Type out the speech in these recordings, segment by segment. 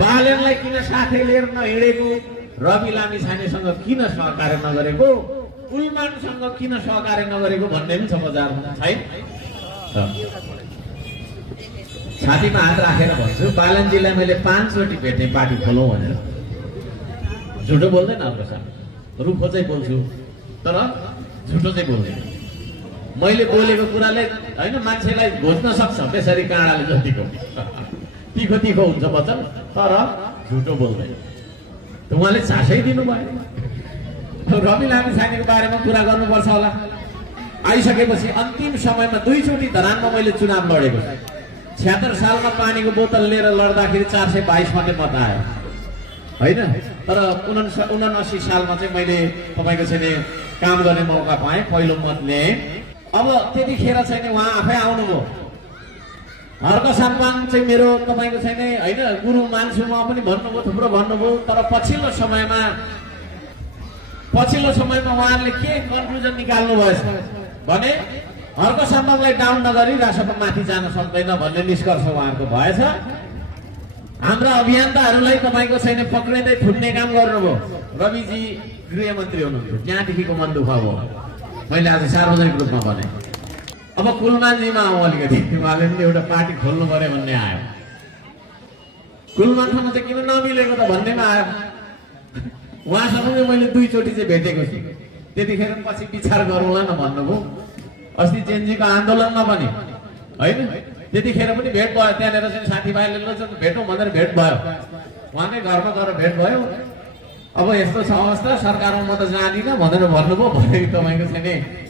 बालनलाई किन साथै लिएर नहिँडेको, रवि लामिछानेसँग किन सहकार्य नगरेको, कुलमानसँग किन सहकार्य नगरेको भन्ने पनि छ बजारमा, छैन? छातीमा हात राखेर भन्छु, बालनजीलाई मैले 5 चोटि भेटेँ पार्टी खोलौँ भनेर। झुटो बोल्दैन हाम्रो साथ, रुखो चाहिँ बोल्छु तर झुटो चाहिँ बोल्दैन। मैले बोलेको कुराले होइन मान्छेलाई घोच्न सक्छ त्यसरी काँडाले जतिको तिखो तिखो हुन्छ वचन, तर झुटो बोल्दैन। उहाँले झाँसै दिनुभयो। रवि लामिछानेको बारेमा कुरा गर्नुपर्छ होला। आइसकेपछि अन्तिम समयमा 2 चोटि धरानमा मैले चुनाव लडेको छु। 76 सालमा पानीको बोतल लिएर लड्दाखेरि 422 मात्रै मत आयो होइन। तर 79 सालमा चाहिँ मैले तपाईँको चाहिँ काम गर्ने मौका पाएँ, पहिलो मत ल्याएँ। अब त्यतिखेर चाहिँ उहाँ आफै आउनुभयो। हर्क सम्मान चाहिँ मेरो तपाईँको छैन होइन गुरु मान्छु म पनि भन्नुभयो, थुप्रो भन्नुभयो। तर पछिल्लो समयमा उहाँहरूले के कन्क्लुजन निकाल्नु भएछ भने हर्क सम्मानलाई डाउन नगरी राष्ट्रपति माथि जान सक्दैन भन्ने निष्कर्ष उहाँहरूको भएछ। हाम्रा अभियन्ताहरूलाई तपाईँको छैन पक्रिँदै थुन्ने काम गर्नुभयो। रविजी गृहमन्त्री हुनुहुन्थ्यो, त्यहाँदेखिको मन दुःख भयो। मैले आज सार्वजनिक रूपमा भने अब कुलमानजीमा आउँ अलिकति। उहाँले पनि एउटा पार्टी खोल्नु पर्यो भन्ने आयो। कुलमानसँग चाहिँ किन नमिलेको त भन्नेमा आयो। उहाँसँग चाहिँ मैले 2 चोटि चाहिँ भेटेको छु। त्यतिखेर पछि विचार गरौँला न भन्नुभयो। अस्ति जेनजीको आन्दोलनमा पनि होइन त्यतिखेर पनि भेट भयो। त्यहाँनिर चाहिँ साथीभाइले भेटौँ भनेर भेट भयो। उहाँकै घरमा गएर भेट भयो। अब यस्तो छ अवस्था, सरकारमा म त जाँदिनँ भनेर भन्नुभयो। भने तपाईँको छैन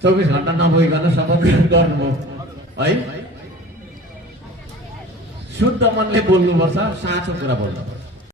24 घन्टा नभइकन शपथ गर्नुभयो है। शुद्ध मनले बोल्नुपर्छ, साँचो कुरा बोल्नुपर्छ।